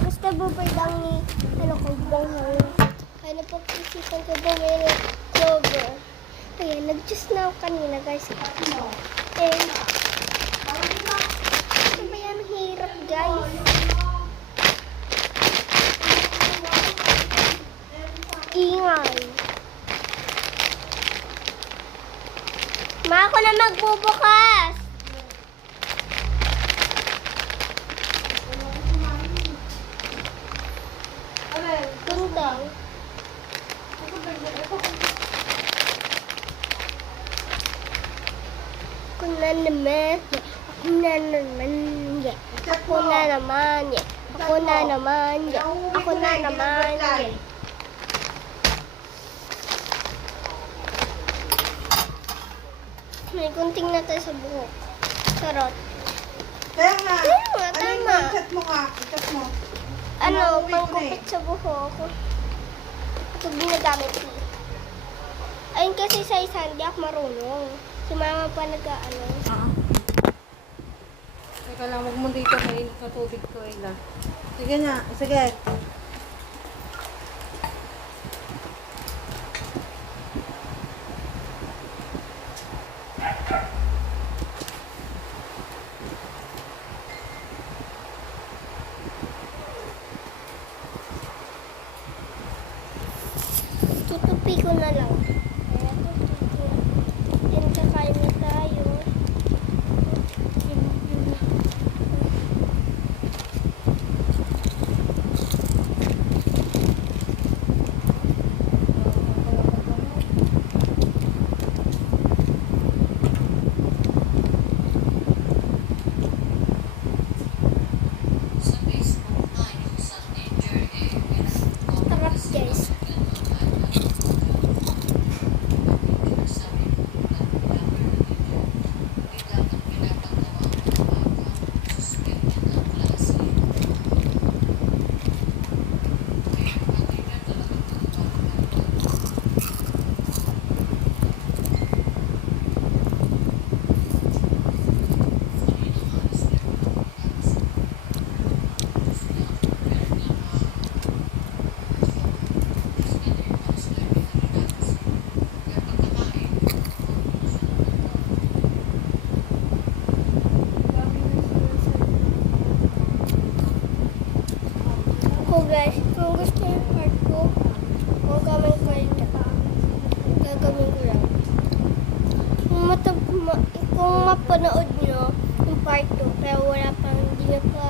gusto bubay ni ano ko bonghang. Kaya napag-isipan ko bumili ng clover. Ayan, nag-juice na ako kanina guys. And ano ba yan? Hirap guys. Ingay. Ma, ako na magbubukas. Ganda. Ako na naman. Ako na naman. Ako na naman. Ako na naman. Ako na naman. May gunting na tayo sa buhok. Charot. Kaya nga. Kaya nga, Ano yung tama. chat mo nga? Chat mo. Ano, Nauwi ko na pangkupit sa buhok. Ito ginagamit ko. Ayun kasi sa isa, hindi ako marunong. Si mama pa nag-ano. Teka lang, huwag mo dito mainit na tubig ko, Ila. Sige na, sige. Tutupi ko na lang. Ayan, tutupi. And kakain na tayo. Sarap guys. Ako guys, kung gusto yung part ko, gagawin ko ito. Gagawin ko lang. Kung mapanood nyo yung part 2, pero wala pang, hindi na pa